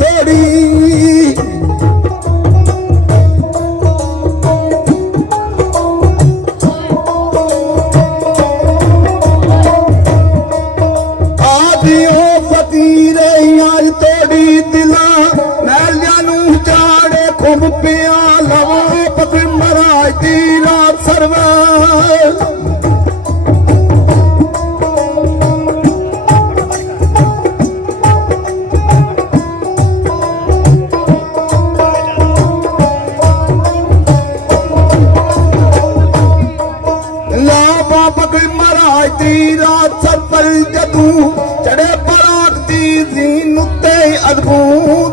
थोड़ी आदियो फकीर आज तोड़ी दिला मैलिया नू चाड़े खुब पिया लवा पकड़ महाराज दी रात सरवा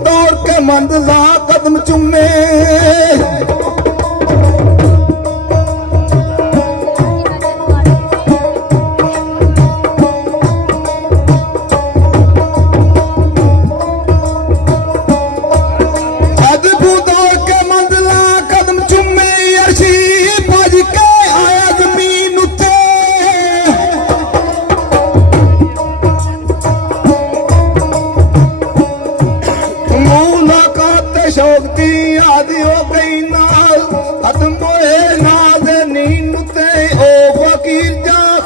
दौड़ के मंदला कदम चुमे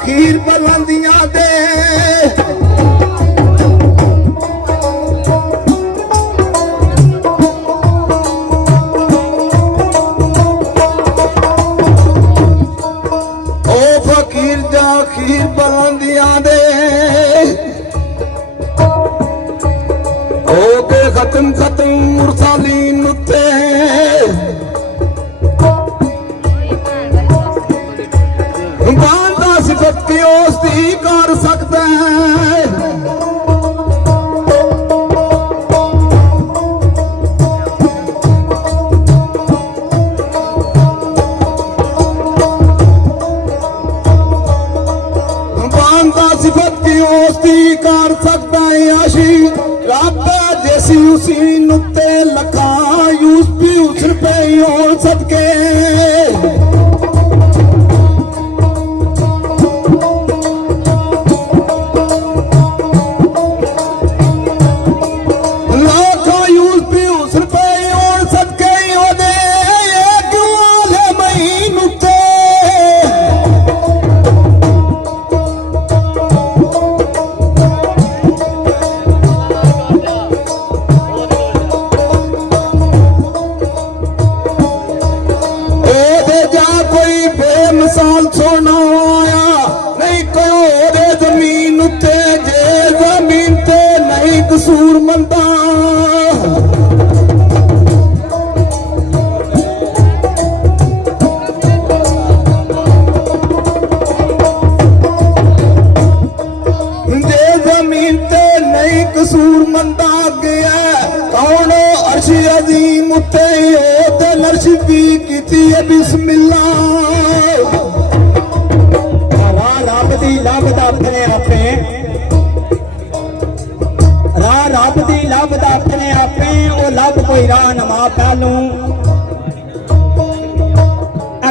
खीर बुलंदियां दे ओ फकीर जा खीर बुलंदियां दे ओ के खत्म खत्म मुरसालीन उत्ते सिफत उसकी कर सकता है बांदा सिफत की उसकी कर सकता है आशी रब जैसी उसी नुते लखा यूस भी उस पे और सदके सोना आया नहीं कोई जमीन उत्ते जे जमीन ते नहीं कसूर मंदा जे जमीन ते नहीं कसूर मंदा गया कौन अर्श अजीम उत्ते ओते नर्श भी कीती है बिस्मिल्लाह रब दी लभदा अपने आपे राह रब दी लभदा अपने आपे वो लभ कोई राह नमा पहलू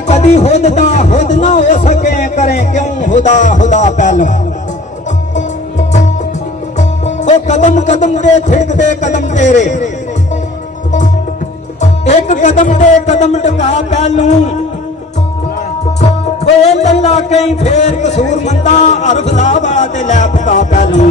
कदी हुद ना हो सके करें क्यों हुदा हुदा पहलू वो कदम कदम दे छिड़कते कदम तेरे एक कदम दे कदम टका पहलू लल्ला कई फेर कसूर मंदा अरफ ला वाला ते लै पका पहलू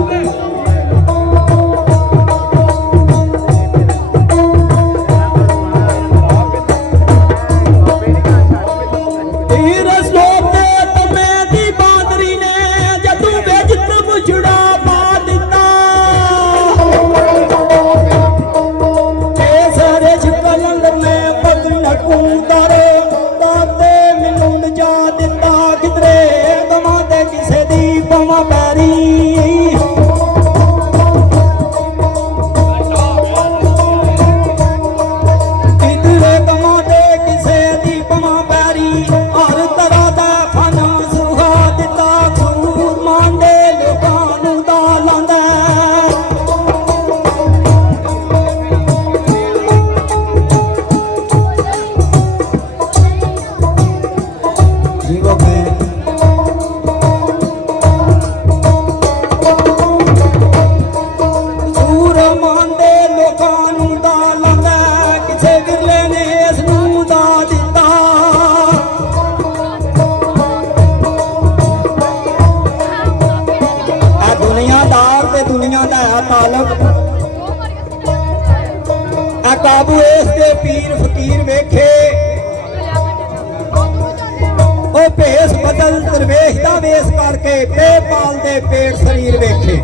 ਆ ਕਾਬੂ ਇਸ ਦੇ ਪੀਰ ਫਕੀਰ ਵੇਖੇ ਉਹ ਭੇਸ ਬਦਲ ਦਰਵੇਸ਼ ਦਾ ਵੇਸ ਕਰਕੇ ਬੇਪਾਲ ਦੇ ਪੇਟ ਸਰੀਰ ਵੇਖੇ।